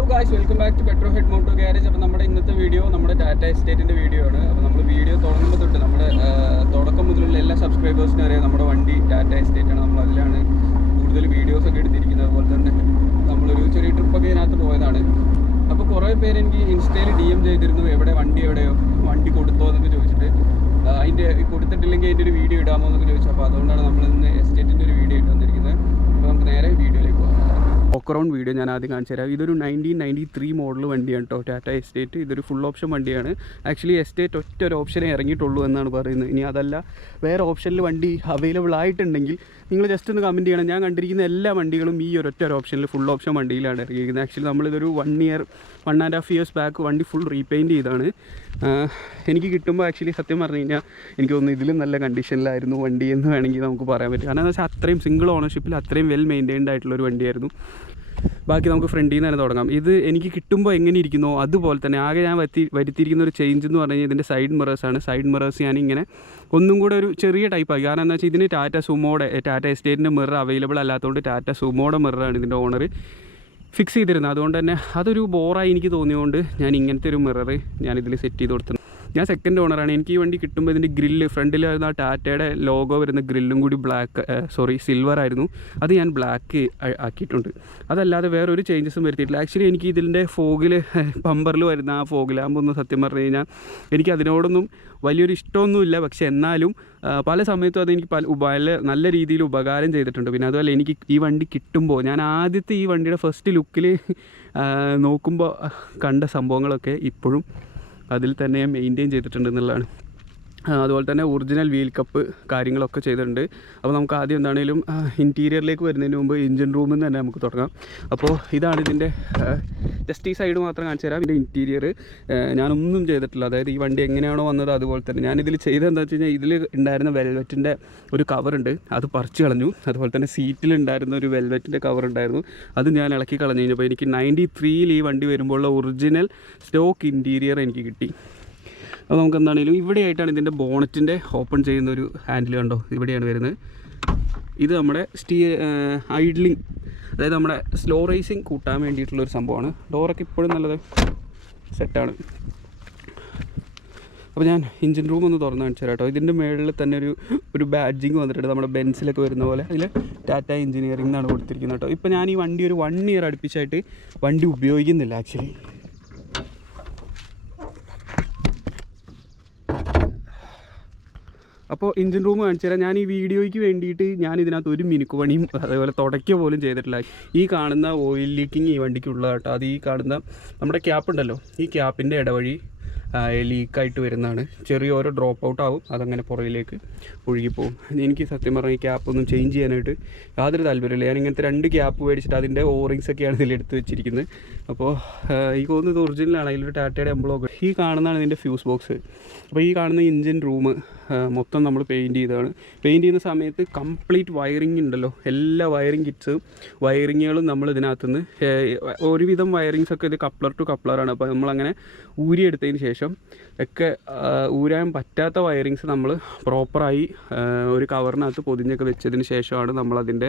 Hello guys welcome back to petro head moto garage അപ്പോൾ നമ്മുടെ ഇന്നത്തെ വീഡിയോ നമ്മുടെ ടാറ്റ എസ്റ്റേറ്റിന്റെ വീഡിയോ ആണ്. അപ്പോൾ നമ്മൾ വീഡിയോ തുടങ്ങുമ്പോൾ തൊട്ട് നമ്മുടെ തുടക്കം മുതലുള്ള എല്ലാ സബ്സ്ക്രൈബേഴ്സിനും അറിയാം നമ്മുടെ വണ്ടി ടാറ്റ എസ്റ്റേറ്റ് ആണ്. നമ്മൾ അതിലാണ് കൂടുതൽ വീഡിയോസൊക്കെ എടുത്തിരിക്കുന്നത്. അതുപോലെ തന്നെ നമ്മളൊരു ചെറിയ ട്രിപ്പൊക്കെ ഇതിനകത്ത് പോയതാണ്. അപ്പോൾ കുറേ പേര് എനിക്ക് ഇൻസ്റ്റയിൽ ഡി എം ചെയ്തിരുന്നു. എവിടെ വണ്ടി എവിടെയോ വണ്ടി കൊടുത്തോ എന്നൊക്കെ ചോദിച്ചിട്ട്. അതിന്റെ കൊടുത്തിട്ടില്ലെങ്കിൽ അതിന്റെ ഒരു വീഡിയോ ഇടാമോ എന്നൊക്കെ ചോദിച്ചു. അപ്പോൾ അതുകൊണ്ടാണ് നമ്മൾ ഇന്ന് എസ്റ്റേറ്റിന്റെ ഒരു വീഡിയോ ഇട്ട് വന്നിരിക്കുന്നത് അപ്പോൾ നമുക്ക് നേരെ വീഡിയോയിലേക്ക് പോകാം അറൗണ്ട് വീഡിയോ ഞാൻ ആദ്യം കാണിച്ചു തരാം. ഇതൊരു നയന്റീൻ നയന്റി ത്രീ മോഡൽ വണ്ടിയാണ് കേട്ടോ ടാറ്റ എസ്റ്റേറ്റ് ഇതൊരു ഫുൾ ഓപ്ഷൻ വണ്ടിയാണ്. ആക്ച്വലി എസ്റ്റേറ്റ് ഒറ്റ ഒരു ഓപ്ഷനെ ഇറങ്ങിയിട്ടുള്ളൂ എന്നാണ് പറയുന്നത്. ഇനി അതല്ല വേറെ ഓപ്ഷനിൽ വണ്ടി അവൈലബിൾ ആയിട്ടുണ്ടെങ്കിൽ നിങ്ങൾ ജസ്റ്റ് ഒന്ന് കമന്റ് ചെയ്യണം. ഞാൻ കണ്ടിരിക്കുന്ന എല്ലാ വണ്ടികളും ഈ ഒരു ഒറ്റ ഒരു ഓപ്ഷനിൽ ഫുൾ ഓപ്ഷൻ വണ്ടിയിലാണ് ഇറങ്ങിയിരിക്കുന്നത്. Actually നമ്മളിതൊരു one year one and half years back വണ്ടി ഫുൾ റീപെയിന്റ് ചെയ്താണ്. എനിക്ക് കിട്ടുമ്പോൾ ആക്ച്വലി സത്യം പറഞ്ഞു കഴിഞ്ഞാൽ എനിക്ക് തോന്നുന്നു ഇതിലും നല്ല കണ്ടീഷനിലായിരുന്നു വണ്ടി എന്ന് വേണമെങ്കിൽ നമുക്ക് പറയാൻ പറ്റും. കാരണം എന്താ വെച്ചാൽ അത്രയും സിംഗിൾ ഓണർഷിപ്പിൽ അത്രയും വെൽ മെയിന്റൈൻഡ് ആയിട്ടുള്ള ഒരു വണ്ടിയായിരുന്നു. ബാക്കി നമുക്ക് ഫ്രണ്ടിൽ നിന്ന് തന്നെ തുടങ്ങാം. ഇത് എനിക്ക് കിട്ടുമ്പോൾ എങ്ങനെ ഇരിക്കുന്നോ അതുപോലെ തന്നെ ആകെ ഞാൻ വരുത്തി വരുത്തിയിരിക്കുന്ന ഒരു ചേഞ്ച് എന്ന് പറഞ്ഞു കഴിഞ്ഞാൽ ഇതിന്റെ സൈഡ് മിറേഴ്സ് ആണ്. സൈഡ് മിറേഴ്സ് ഞാൻ ഇങ്ങനെ ഒന്നും കൂടെ ഒരു ചെറിയ ടൈപ്പാക്കി കാരണം എന്താ വെച്ചാൽ ഇതിന് ടാറ്റ സുമോടെ ടാറ്റ എസ്റ്റേറ്റിന്റെ മിറർ അവൈലബിൾ അല്ലാത്തതുകൊണ്ട് ടാറ്റ സുമോടെ മിററാണ് ഇതിന്റെ ഓണർ ഫിക്സ് ചെയ്തിരുന്നത്. അതുകൊണ്ട് തന്നെ അതൊരു ബോറായി എനിക്ക് തോന്നിയതുകൊണ്ട് ഞാൻ ഇങ്ങനത്തെ ഒരു മിറർ ഞാനിതിൽ സെറ്റ് ചെയ്ത് കൊടുത്തു. ഞാൻ സെക്കൻഡ് ഓണറാണ് എനിക്ക് ഈ വണ്ടി കിട്ടുമ്പോൾ ഇതിന്റെ ഗ്രില്ല് ഫ്രണ്ടിൽ വരുന്ന ആ ടാറ്റയുടെ ലോഗോ വരുന്ന ഗ്രില്ലും കൂടി ബ്ലാക്ക് സോറി സിൽവർ ആയിരുന്നു. അത് ഞാൻ ബ്ലാക്ക് ആക്കിയിട്ടുണ്ട്. അതല്ലാതെ വേറെ ഒരു ചേഞ്ചസും വരുത്തിയിട്ടില്ല. ആക്ച്വലി എനിക്ക് ഇതിന്റെ ഫോഗിൽ പമ്പറിൽ വരുന്ന ആ ഫോഗിലാകുമ്പോൾ സത്യം പറഞ്ഞു കഴിഞ്ഞാൽ എനിക്ക് അതിനോടൊന്നും വലിയൊരു ഇഷ്ടമൊന്നുമില്ല. പക്ഷേ എന്നാലും പല സമയത്തും അതെനിക്ക് പല ഉപ- നല്ല രീതിയിൽ ഉപകാരം ചെയ്തിട്ടുണ്ട്. പിന്നെ അതുപോലെ എനിക്ക് ഈ വണ്ടി കിട്ടുമ്പോൾ ഞാൻ ആദ്യത്തെ ഈ വണ്ടിയുടെ ഫസ്റ്റ് ലുക്കിൽ നോക്കുമ്പോൾ കണ്ട സംഭവങ്ങളൊക്കെ ഇപ്പോഴും അതിൽ തന്നെ മെയിന്റെയിൻ ചെയ്തിട്ടുണ്ട് എന്നുള്ളതാണ്. ആ, അതുപോലെ തന്നെ ഒറിജിനൽ വീൽ കപ്പ് കാര്യങ്ങളൊക്കെ ചെയ്തിട്ടുണ്ട്. അപ്പോൾ നമുക്ക് ആദ്യം എന്താണെങ്കിലും ഇന്റീരിയറിലേക്ക് വരുന്നതിന് മുമ്പ് എഞ്ചിൻ റൂമിൽ നിന്ന് തന്നെ നമുക്ക് തുടങ്ങാം. അപ്പോൾ ഇതാണ് ഇതിന്റെ ജസ്റ്റ് ഈ സൈഡ് മാത്രം കാണിച്ചു തരാം. ഇതിന്റെ ഇന്റീരിയർ ഞാനൊന്നും ചെയ്തിട്ടില്ല. അതായത് ഈ വണ്ടി എങ്ങനെയാണോ വന്നത് അതുപോലെ തന്നെ. ഞാനിതിൽ ചെയ്തത് എന്താ വെച്ച് കഴിഞ്ഞാൽ ഇതിൽ ഉണ്ടായിരുന്ന വെൽവെറ്റിന്റെ ഒരു കവറുണ്ട് അത് പറിച്ച് കളഞ്ഞു. അതുപോലെ തന്നെ സീറ്റിലുണ്ടായിരുന്ന ഒരു വെൽവെറ്റിന്റെ കവർ ഉണ്ടായിരുന്നു. അത് ഞാൻ ഇളക്കി കളഞ്ഞു. കഴിഞ്ഞപ്പോൾ എനിക്ക് നയന്റി ത്രീയിൽ ഈ വണ്ടി വരുമ്പോഴുള്ള ഒറിജിനൽ സ്റ്റോക്ക് ഇന്റീരിയർ എനിക്ക് കിട്ടി. അപ്പോൾ നമുക്ക് എന്താണെങ്കിലും ഇവിടെയായിട്ടാണ് ഇതിന്റെ ബോണറ്റിന്റെ ഓപ്പൺ ചെയ്യുന്ന ഒരു ഹാൻഡിൽ കണ്ടോ? ഇവിടെയാണ് വരുന്നത്. ഇത് നമ്മുടെ സ്റ്റീ ഐഡ്ലിങ് അതായത് നമ്മുടെ സ്ലോ റേസിങ് കൂട്ടാൻ വേണ്ടിയിട്ടുള്ളൊരു സംഭവമാണ്. ഡോറൊക്കെ ഇപ്പോഴും നല്ലത് സെറ്റാണ്. അപ്പോൾ ഞാൻ എഞ്ചിൻ റൂം ഒന്ന് തുറന്ന് കാണിച്ചു തരാം കേട്ടോ ഇതിന്റെ മുകളിൽ തന്നെ ഒരു ഒരു ബാഡ്ജിങ് വന്നിട്ടുണ്ട്. നമ്മുടെ ബെൻസിലൊക്കെ വരുന്ന പോലെ. അതിൽ ടാറ്റ എഞ്ചിനീയറിംഗ് എന്നാണ് കൊടുത്തിരിക്കുന്നത് കേട്ടോ. ഇപ്പോൾ ഞാൻ ഈ വണ്ടി ഒരു വൺ ഇയർ അടുപ്പിച്ചായിട്ട് വണ്ടി ഉപയോഗിക്കുന്നില്ല ആക്ച്വലി അപ്പോൾ എഞ്ചിൻ റൂം കാണിച്ചു തരാം. ഞാൻ ഈ വീഡിയോയ്ക്ക് വേണ്ടിയിട്ട് ഞാൻ ഇതിനകത്ത് ഒരു മിനുക്ക് പണിയും അതേപോലെ തുടയ്ക്കുക പോലും ചെയ്തിട്ടില്ല. ഈ കാണുന്ന ഓയിൽ ലീക്കിങ് ഈ വണ്ടിക്കുള്ള കേട്ടോ. അത് ഈ കാണുന്ന നമ്മുടെ ക്യാപ്പ് ഉണ്ടല്ലോ. ഈ ക്യാപ്പിന്റെ ഇടവഴി ലീക്കായിട്ട് വരുന്നതാണ്. ചെറിയ ഓരോ ഡ്രോപ്പ് ഔട്ട് ആവും. അതങ്ങനെ പുറകിലേക്ക് ഒഴുകിപ്പോവും എനിക്ക് സത്യം പറഞ്ഞാൽ ഈ ക്യാപ്പ് ഒന്നും ചേഞ്ച് ചെയ്യാനായിട്ട് യാതൊരു താല്പര്യമില്ല ഞാൻ ഇങ്ങനത്തെ രണ്ട് ക്യാപ്പ് മേടിച്ചിട്ട് അതിന്റെ ഓറിങ്സ് ഒക്കെയാണ് ഇതിൽ എടുത്ത് വെച്ചിരിക്കുന്നത്. അപ്പോൾ ഈ തോന്നുന്നത് ഒറിജിനലാണ് അതിലൊരു ടാറ്റയുടെ എംബ്ലോക്ക് ഈ കാണുന്നതാണ് ഇതിന്റെ ഫ്യൂസ് ബോക്സ് അപ്പോൾ ഈ കാണുന്ന ഇഞ്ചിൻ റൂം മൊത്തം നമ്മൾ പെയിന്റ് ചെയ്തതാണ്. പെയിന്റ് ചെയ്യുന്ന സമയത്ത് കംപ്ലീറ്റ് വയറിംഗ് ഉണ്ടല്ലോ. എല്ലാ വയറിംഗ് കിറ്റ്സും വയറിങ്ങുകളും നമ്മൾ ഇതിനകത്തുനിന്ന് ഒരുവിധം വയറിങ്സ് ഒക്കെ ഇത് കപ്ലർ ടു കപ്ലറാണ് അപ്പോൾ നമ്മളങ്ങനെ ഊരിയെടുത്തതിന് ശേഷം ഒക്കെ ഊരാൻ പറ്റാത്ത വയറിങ്സ് നമ്മൾ പ്രോപ്പറായി ഒരു കവറിനകത്ത് പൊതിഞ്ഞൊക്കെ വെച്ചതിന് ശേഷമാണ് നമ്മളതിന്റെ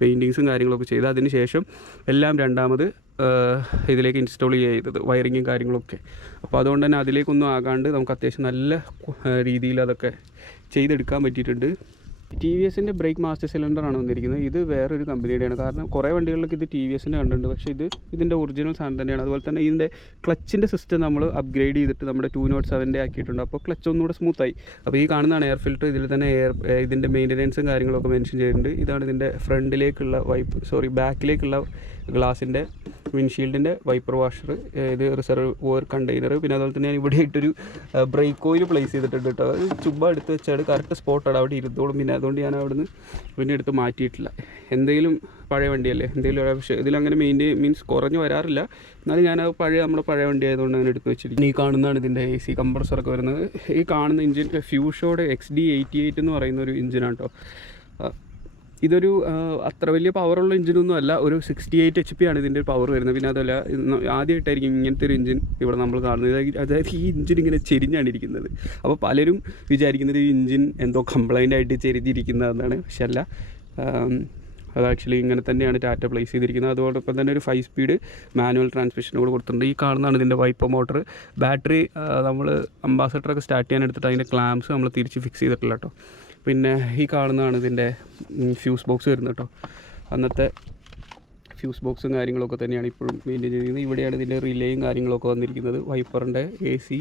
പെയിന്റിങ്സും കാര്യങ്ങളൊക്കെ ചെയ്ത് അതിന് ശേഷം എല്ലാം രണ്ടാമത് ഇതിലേക്ക് ഇൻസ്റ്റാൾ ചെയ്തത് വയറിങ്ങും കാര്യങ്ങളൊക്കെ. അപ്പോൾ അതുകൊണ്ട് തന്നെ അതിലേക്കൊന്നും ആകാണ്ട് നമുക്ക് അത്യാവശ്യം നല്ല രീതിയിൽ അതൊക്കെ ചെയ്തെടുക്കാൻ പറ്റിയിട്ടുണ്ട്. ടി വി എസിന്റെ ബ്രേക്ക് മാസ്റ്റർ സിലിണ്ടറാണ് വന്നിരിക്കുന്നത്. ഇത് വേറൊരു കമ്പനിയുടെയാണ്. കാരണം കുറേ വണ്ടികളിലൊക്കെ ഇത് ടി വി എസിന്റെ കണ്ടിട്ടുണ്ട് പക്ഷേ ഇത് ഇതിന്റെ ഒറിജിനൽ സാധനം തന്നെയാണ്. അതുപോലെ തന്നെ ഇതിന്റെ ക്ലച്ചിന്റെ സിസ്റ്റം നമ്മൾ അപ്ഗ്രേഡ് ചെയ്തിട്ട് നമ്മുടെ ടു നോട്ട് സെവന്റെ ആക്കിയിട്ടുണ്ട്. അപ്പോൾ ക്ലച്ച് ഒന്നുകൂടെ സ്മൂത്തായി. അപ്പോൾ ഈ കാണുന്നതാണ് എയർ ഫിൽറ്റർ. ഇതിൽ തന്നെ എയർ ഇതിന്റെ മെയിന്റനൻസും കാര്യങ്ങളൊക്കെ മെൻഷൻ ചെയ്തിട്ടുണ്ട്. ഇതാണ് ഇതിന്റെ ഫ്രണ്ടിലേക്കുള്ള വൈപ്പ് സോറി ബാക്കിലേക്കുള്ള ഗ്ലാസിന്റെ വിൻഷീൽഡിന്റെ വൈപ്പർ വാഷർ ഇത് റിസർവ് ഓർ കണ്ടെയ്നർ പിന്നെ അതുപോലെ തന്നെ ഞാൻ ഇവിടെ ഇട്ടൊരു ബ്രേക്ക് ഓയിൽ പ്ലേസ് ചെയ്തിട്ടുണ്ട് കേട്ടോ. അത് ചുമ്മാ എടുത്ത് വെച്ചാൽ കറക്റ്റ് സ്പോട്ടാണ് അവിടെ ഇരുന്നോളും. പിന്നെ അതുകൊണ്ട് ഞാൻ അവിടുന്ന് പിന്നെ എടുത്ത് മാറ്റിയിട്ടില്ല. എന്തെങ്കിലും പഴയ വണ്ടിയല്ലേ? എന്തെങ്കിലും പക്ഷേ ഇതിലങ്ങനെ മെയിന്റെ മീൻസ് കുറഞ്ഞ് വരാറില്ല. എന്നാലും ഞാൻ പഴയ നമ്മുടെ പഴയ വണ്ടി ആയതുകൊണ്ട് അങ്ങനെ എടുത്ത് വെച്ചിരിക്കും ഈ കാണുന്നതാണ് ഇതിന്റെ എ സി കമ്പ്രസറൊക്കെ വരുന്നത്. ഈ കാണുന്ന എഞ്ചിൻ ഫ്യൂഷോയുടെ എക്സ് ഡി എയ്റ്റി എയ്റ്റ് എന്ന് പറയുന്ന ഒരു ഇഞ്ചിനാണ് കേട്ടോ. ഇതൊരു അത്ര വലിയ പവറുള്ള എഞ്ചിനൊന്നും അല്ല. ഒരു സിക്സ്റ്റി എയ്റ്റ് എച്ച് പി ആണ് ഇതിന്റെ പവർ വരുന്നത്. പിന്നെ അതല്ല ആദ്യമായിട്ടായിരിക്കും ഇങ്ങനത്തെ ഒരു എഞ്ചിൻ ഇവിടെ നമ്മൾ കാണുന്നത്. അതായത് ഈ എഞ്ചിൻ ഇങ്ങനെ ചെരിഞ്ഞാണ് ഇരിക്കുന്നത്. അപ്പോൾ പലരും വിചാരിക്കുന്നത് ഈ എഞ്ചിൻ എന്തോ കംപ്ലൈന്റ് ആയിട്ട് ചെരിഞ്ഞിരിക്കുന്നതെന്നാണ് പക്ഷെ അല്ല അത് ആക്ച്വലി ഇങ്ങനെ തന്നെയാണ് ടാറ്റ പ്ലേസ് ചെയ്തിരിക്കുന്നത്. അതോടൊപ്പം തന്നെ ഒരു ഫൈവ് സ്പീഡ് മാനുവൽ ട്രാൻസ്മിഷൻ കൂടെ കൊടുത്തിട്ടുണ്ട്. ഈ കാണുന്നതാണ് ഇതിന്റെ വൈപ്പ് മോട്ടർ ബാറ്ററി നമ്മൾ അംബാസഡറൊക്കെ സ്റ്റാർട്ട് ചെയ്യാൻ എടുത്തിട്ട് അതിന്റെ ക്ലാംസ് നമ്മൾ തിരിച്ച് ഫിക്സ് ചെയ്തിട്ടില്ല കേട്ടോ. പിന്നെ ഈ കാണുന്നതാണ് ഇതിന്റെ ഫ്യൂസ് ബോക്സ് വരുന്നത് കേട്ടോ. അന്നത്തെ ഫ്യൂസ് ബോക്സും കാര്യങ്ങളൊക്കെ തന്നെയാണ് ഇപ്പോഴും മെയിന്റെയിൻ ചെയ്യുന്നത് ഇവിടെയാണ് ഇതിന്റെ റിലേയും കാര്യങ്ങളൊക്കെ വന്നിരിക്കുന്നത്. വൈപ്പറിന്റെ എ സി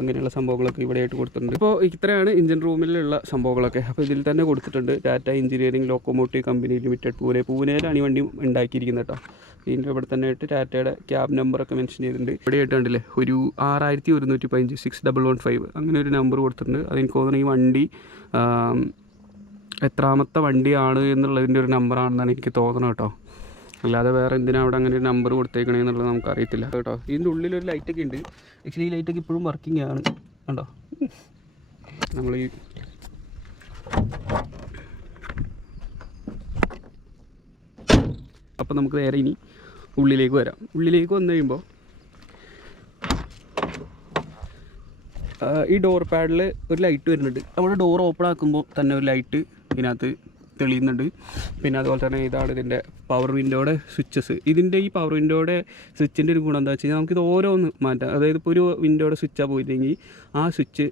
അങ്ങനെയുള്ള സംഭവങ്ങളൊക്കെ ഇവിടെയായിട്ട് കൊടുത്തിട്ടുണ്ട്. ഇപ്പോൾ ഇത്രയാണ് എഞ്ചിൻ റൂമിലുള്ള സംഭവങ്ങളൊക്കെ. അപ്പോൾ ഇതിൽ തന്നെ കൊടുത്തിട്ടുണ്ട് Tata engineering locomotive company limited Pune. പൂനെയിലാണ് ഈ വണ്ടി ഉണ്ടാക്കിയിരിക്കുന്നത് കേട്ടോ. ഇതിന്റെ ഇവിടെ തന്നെ ആയിട്ട് ടാറ്റയുടെ ക്യാബ് നമ്പറൊക്കെ മെൻഷൻ ചെയ്തിട്ടുണ്ട്. ഇവിടെ ആയിട്ട് കണ്ടില്ലേ? ഒരു ആറായിരത്തി ഒരുന്നൂറ്റി പതിനഞ്ച് സിക്സ് ഡബിൾ വൺ ഫൈവ് അങ്ങനെ ഒരു നമ്പർ കൊടുത്തിട്ടുണ്ട്. അതെനിക്ക് തോന്നുന്നു ഈ വണ്ടി എത്രാമത്തെ വണ്ടിയാണ് എന്നുള്ളതിന്റെ ഒരു നമ്പറാണെന്നാണ് എനിക്ക് തോന്നണം കേട്ടോ. അല്ലാതെ വേറെ എന്തിനാണ് അവിടെ അങ്ങനെ ഒരു നമ്പർ കൊടുത്തേക്കണേ എന്നുള്ളത് നമുക്ക് അറിയത്തില്ല കേട്ടോ. ഇതിന്റെ ഉള്ളിലൊരു ലൈറ്റൊക്കെ ഉണ്ട്. ആക്ച്വലി ഈ ലൈറ്റൊക്കെ ഇപ്പോഴും വർക്കിംഗ് ആണ്. കണ്ടോ? നമ്മൾ ഈ അപ്പോൾ നമുക്ക് നേരെ ഇനി ഉള്ളിലേക്ക് വരാം. ഉള്ളിലേക്ക് വന്നു കഴിയുമ്പോൾ ഈ ഡോർ പാഡിൽ ഒരു ലൈറ്റ് വരുന്നുണ്ട്. നമ്മൾ ഡോർ ഓപ്പൺ ആക്കുമ്പോൾ തന്നെ ഒരു ലൈറ്റ് ഇതിനകത്ത് തെളിയുന്നുണ്ട്. പിന്നെ അതുപോലെ തന്നെ ഇതാണ് ഇതിന്റെ പവർ വിൻഡോയുടെ സ്വിച്ചസ് ഇതിന്റെ ഈ പവർ വിൻഡോയുടെ സ്വിച്ചിന്റെ ഒരു ഗുണം എന്താ വെച്ച് കഴിഞ്ഞാൽ നമുക്കിത് ഓരോന്ന് മാറ്റാം. അതായത് ഇപ്പോൾ ഒരു വിൻഡോയുടെ സ്വിച്ചാണ് പോയില്ലെങ്കിൽ ആ സ്വിച്ച്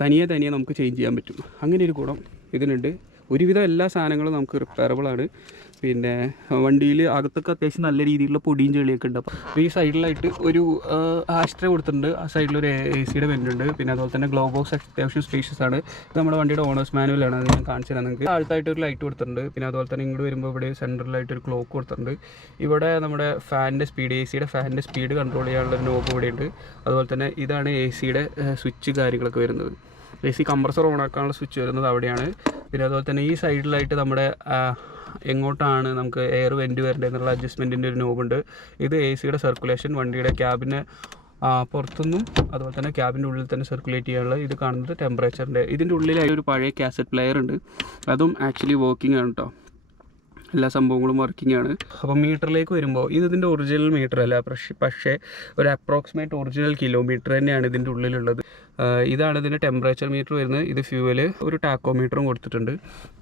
തനിയെ തനിയെ നമുക്ക് ചേഞ്ച് ചെയ്യാൻ പറ്റും. അങ്ങനെ ഒരു ഗുണം ഇതിനുണ്ട്. ഒരുവിധം എല്ലാ സാധനങ്ങളും നമുക്ക് റിപ്പയറബിൾ ആണ്. പിന്നെ വണ്ടിയിൽ അകത്തൊക്കെ അത്യാവശ്യം നല്ല രീതിയിലുള്ള പൊടിയും ചെളിയൊക്കെ ഉണ്ട്. അപ്പോൾ ഈ സൈഡിലായിട്ട് ഒരു ആസ്ട്രേ കൊടുത്തിട്ടുണ്ട്. ആ സൈഡിൽ ഒരു എ സിയുടെ വെന്റുണ്ട് പിന്നെ അതുപോലെ തന്നെ ഗ്ലോ ബോക്സ് അത്യാവശ്യം സ്പേഷ്യസ് ആണ്. ഇത് നമ്മുടെ വണ്ടിയുടെ ഓണേഴ്സ് മാനുവലാണ്. അത് ഞാൻ കാണിച്ചു തരാം നിങ്ങൾക്ക്. അടുത്തായിട്ട് ഒരു ലൈറ്റ് കൊടുത്തിട്ടുണ്ട്. പിന്നെ അതുപോലെ തന്നെ ഇങ്ങോട്ട് വരുമ്പോൾ ഇവിടെ സെന്ററിലായിട്ട് ഒരു ക്ലോക്ക് കൊടുത്തിട്ടുണ്ട്. ഇവിടെ നമ്മുടെ ഫാനിന്റെ സ്പീഡ് എ സിയുടെ ഫാനിന്റെ സ്പീഡ് കൺട്രോൾ ചെയ്യാനുള്ള നോബ് ഇവിടെ ഉണ്ട്. അതുപോലെ തന്നെ ഇതാണ് എ സിയുടെ സ്വിച്ച് കാര്യങ്ങളൊക്കെ വരുന്നത്. എ സി കംപ്രസർ ഓൺ ആക്കാനുള്ള സ്വിച്ച് വരുന്നത് അവിടെയാണ്. പിന്നെ അതുപോലെ തന്നെ ഈ സൈഡിലായിട്ട് നമ്മുടെ എങ്ങോട്ടാണ് നമുക്ക് എയർ വെന്റ് വരേണ്ടത് എന്നുള്ള അഡ്ജസ്റ്റ്മെന്റിന്റെ ഒരു നോബുണ്ട് ഇത് എ സിയുടെ സർക്കുലേഷൻ വണ്ടിയുടെ ക്യാബിന് പുറത്തുനിന്നും അതുപോലെ തന്നെ ക്യാബിന്റെ ഉള്ളിൽ തന്നെ സർക്കുലേറ്റ് ചെയ്യാനുള്ള ഇത് കാണുന്നത് ടെമ്പറേച്ചറിന്റെ ഇതിന്റെ ഉള്ളിലായി ഒരു പഴയ കാസറ്റ് പ്ലെയർ ഉണ്ട്. അതും ആക്ച്വലി വർക്കിംഗ് ആണ് കേട്ടോ എല്ലാ സംഭവങ്ങളും വർക്കിംഗ് ആണ്. അപ്പോൾ മീറ്ററിലേക്ക് വരുമ്പോൾ ഇത് ഇതിന്റെ ഒറിജിനൽ മീറ്റർ അല്ല? പക്ഷേ പക്ഷേ ഒരു അപ്രോക്സിമേറ്റ് ഒറിജിനൽ കിലോമീറ്റർ തന്നെയാണ് ഇതിന്റെ ഉള്ളിലുള്ളത്. ഇതാണ് ഇതിന്റെ ടെമ്പറേച്ചർ മീറ്റർ വരുന്നത്. ഇത് ഫ്യൂവൽ ഒരു ടാക്കോമീറ്ററും കൊടുത്തിട്ടുണ്ട്.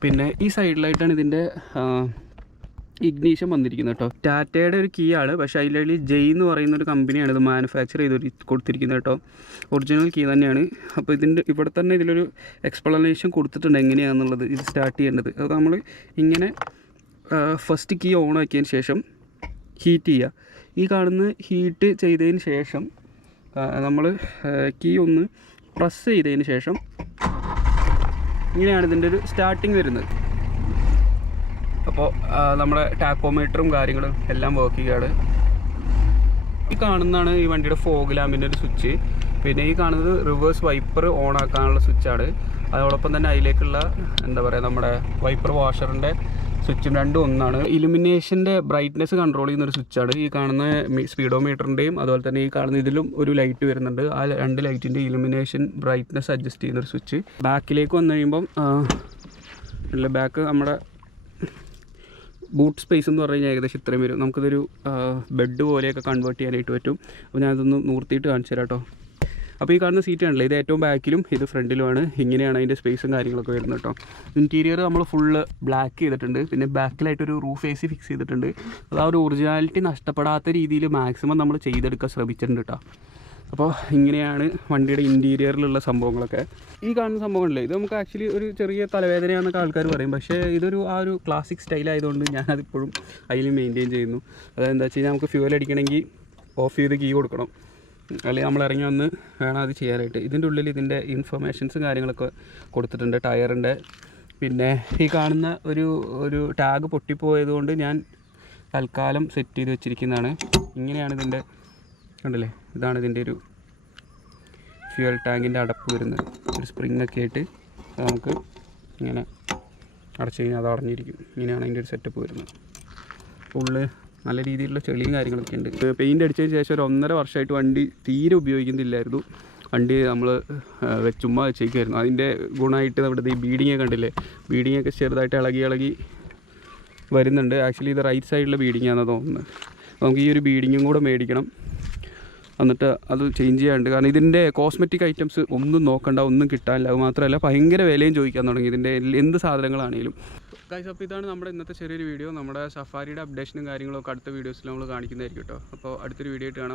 പിന്നെ ഈ സൈഡിലായിട്ടാണ് ഇതിന്റെ ഇഗ്നീഷൻ വന്നിരിക്കുന്നത് കേട്ടോ ടാറ്റയുടെ ഒരു കീ ആണ്. പക്ഷേ അതിൽ ജെയ് എന്ന് പറയുന്ന ഒരു കമ്പനിയാണ് ഇത് മാനുഫാക്ചർ ചെയ്ത് കൊടുത്തിരിക്കുന്നത് കേട്ടോ ഒറിജിനൽ കീ തന്നെയാണ്. അപ്പോൾ ഇതിന്റെ ഇവിടെ തന്നെ ഇതിലൊരു എക്സ്പ്ലനേഷൻ കൊടുത്തിട്ടുണ്ട് എങ്ങനെയാണെന്നുള്ളത് ഇത് സ്റ്റാർട്ട് ചെയ്യേണ്ടത്. അത് നമ്മൾ ഇങ്ങനെ ഫസ്റ്റ് കീ ഓൺ ആക്കിയതിന് ശേഷം ഹീറ്റ് ചെയ്യുക. ഈ കാണുന്ന ഹീറ്റ് ചെയ്തതിന് ശേഷം നമ്മൾ കീ ഒന്ന് പ്രസ് ചെയ്തതിന് ശേഷം ഇങ്ങനെയാണ് ഇതിന്റെ ഒരു സ്റ്റാർട്ടിങ് വരുന്നത്. അപ്പോൾ നമ്മുടെ ടാക്കോമീറ്ററും കാര്യങ്ങളും എല്ലാം വർക്ക് ചെയ്യുകയാണ്. ഈ കാണുന്നതാണ് ഈ വണ്ടിയുടെ ഫോഗ് ലാമ്പിന്റെ ഒരു സ്വിച്ച് പിന്നെ ഈ കാണുന്നത് റിവേഴ്സ് വൈപ്പർ ഓൺ ആക്കാനുള്ള സ്വിച്ചാണ് അതോടൊപ്പം തന്നെ അതിലേക്കുള്ള എന്താ പറയുക നമ്മുടെ വൈപ്പർ വാഷറിന്റെ സ്വിച്ചും രണ്ടും ഒന്നാണ്. ഇലുമിനേഷന്റെ ബ്രൈറ്റ്നെസ് കൺട്രോൾ ചെയ്യുന്ന ഒരു സ്വിച്ചാണ്. ഈ കാണുന്ന സ്പീഡോമീറ്ററിന്റെയും അതുപോലെ തന്നെ ഈ കാണുന്ന ഇതിലും ഒരു ലൈറ്റ് വരുന്നുണ്ട്. ആ രണ്ട് ലൈറ്റിന്റെ ഇലുമിനേഷൻ ബ്രൈറ്റ്നെസ് അഡ്ജസ്റ്റ് ചെയ്യുന്ന ഒരു സ്വിച്ച്. ബാക്കിലേക്ക് വന്നു കഴിയുമ്പം അല്ല ബാക്ക് നമ്മുടെ ബൂട്ട് സ്പേസ് എന്ന് പറഞ്ഞു കഴിഞ്ഞാൽ ഏകദേശം ഇത്രയും വരും. നമുക്കിതൊരു ബെഡ് പോലെയൊക്കെ കൺവേർട്ട് ചെയ്യാനായിട്ട് പറ്റും. അപ്പോൾ ഞാനതൊന്ന് നൂർത്തിയിട്ട് കാണിച്ചു തരാം കേട്ടോ. അപ്പോൾ ഈ കാണുന്ന സീറ്റ് ആണല്ലോ. ഇത് ഏറ്റവും ബാക്കിലും ഇത് ഫ്രണ്ടിലുമാണ് ഇങ്ങനെയാണ് അതിന്റെ സ്പേസും കാര്യങ്ങളൊക്കെ വരുന്നത് കേട്ടോ ഇന്റീരിയർ നമ്മൾ ഫുള്ള് ബ്ലാക്ക് ചെയ്തിട്ടുണ്ട്. പിന്നെ ബാക്കിലായിട്ടൊരു റൂഫ് എ സി ഫിക്സ് ചെയ്തിട്ടുണ്ട്. അത് ആ ഒരു ഒറിജിനാലിറ്റി നഷ്ടപ്പെടാത്ത രീതിയിൽ മാക്സിമം നമ്മൾ ചെയ്തെടുക്കാൻ ശ്രമിച്ചിട്ടുണ്ട് കേട്ടോ അപ്പോൾ ഇങ്ങനെയാണ് വണ്ടിയുടെ ഇന്റീരിയറിലുള്ള സംഭവങ്ങളൊക്കെ. ഈ കാണുന്ന സംഭവങ്ങളില്ലേ? ഇത് നമുക്ക് ആക്ച്വലി ഒരു ചെറിയ തലവേദനയാണെന്നൊക്കെ ആൾക്കാർ പറയും. പക്ഷേ ഇതൊരു ആ ഒരു ക്ലാസിക് സ്റ്റൈലായതുകൊണ്ട് ഞാനതിപ്പോഴും അതിൽ മെയിന്റെയിൻ ചെയ്യുന്നു. അതെന്താ വെച്ച് കഴിഞ്ഞാൽ നമുക്ക് ഫ്യൂവൽ അടിക്കണമെങ്കിൽ ഓഫ് ചെയ്ത് കീ കൊടുക്കണം. അല്ലെങ്കിൽ നമ്മൾ ഇറങ്ങി വന്ന് വേണം അത് ചെയ്യാനായിട്ട്. ഇതിന്റെ ഉള്ളിൽ ഇതിന്റെ ഇൻഫർമേഷൻസും കാര്യങ്ങളൊക്കെ കൊടുത്തിട്ടുണ്ട്. ടയറിന്റെ. പിന്നെ ഈ കാണുന്ന ഒരു ഒരു ടാഗ് പൊട്ടിപ്പോയതുകൊണ്ട് ഞാൻ തൽക്കാലം സെറ്റ് ചെയ്ത് വെച്ചിരിക്കുന്നതാണ്. ഇങ്ങനെയാണ് ഇതിന്റെ കണ്ടില്ലേ? ഇതാണ് ഇതിന്റെ ഒരു ഫ്യൂൽ ടാങ്കിന്റെ അടപ്പ് വരുന്നത്. ഒരു സ്പ്രിങ്ങൊക്കെ ആയിട്ട് നമുക്ക് ഇങ്ങനെ അടച്ചു കഴിഞ്ഞാൽ അത് അടഞ്ഞിരിക്കും. ഇങ്ങനെയാണ് അതിന്റെ ഒരു സെറ്റപ്പ് വരുന്നത്. ഉള്ളിൽ നല്ല രീതിയിലുള്ള ചെളിയും കാര്യങ്ങളൊക്കെ ഉണ്ട്. പെയിന്റ് അടിച്ചതിന് ശേഷം ഒരു ഒന്നര വർഷമായിട്ട് വണ്ടി തീരെ ഉപയോഗിക്കുന്നില്ലായിരുന്നു. വണ്ടി നമ്മൾ ചുമ്മാ വെച്ചേക്കുമായിരുന്നു അതിന്റെ ഗുണമായിട്ട് നമ്മുടെ ഈ ബീഡിങ്ങൊക്കെ കണ്ടില്ലേ ബീഡിങ്ങൊക്കെ ചെറുതായിട്ട് ഇളകി ഇളകി വരുന്നുണ്ട്. ആക്ച്വലി ഇത് റൈറ്റ് സൈഡിലെ ബീഡിങ്ങാണെന്ന് തോന്നുന്നത് നമുക്ക് ഈ ഒരു ബീഡിങ്ങും കൂടെ മേടിക്കണം. എന്നിട്ട് അത് ചേഞ്ച് ചെയ്യാണ്ട് കാരണം ഇതിന്റെ കോസ്മെറ്റിക് ഐറ്റംസ് ഒന്നും നോക്കണ്ട ഒന്നും കിട്ടാനില്ല. അത് മാത്രമല്ല ഭയങ്കര വിലയും ചോദിക്കാൻ തുടങ്ങി. ഇതിന്റെ എന്ത് സാധനങ്ങളാണെങ്കിലും ഗൈസ് അപ്പോൾ ഇതാണ് നമ്മുടെ ഇന്നത്തെ ചെറിയൊരു വീഡിയോ നമ്മുടെ സഫാരിയുടെ അപ്ഡേഷനും കാര്യങ്ങളൊക്കെ അടുത്ത വീഡിയോസിൽ നമ്മൾ കാണിക്കുന്നതായിരിക്കും കേട്ടോ അപ്പോൾ അടുത്തൊരു വീഡിയോ ആയിട്ട് കാണാം.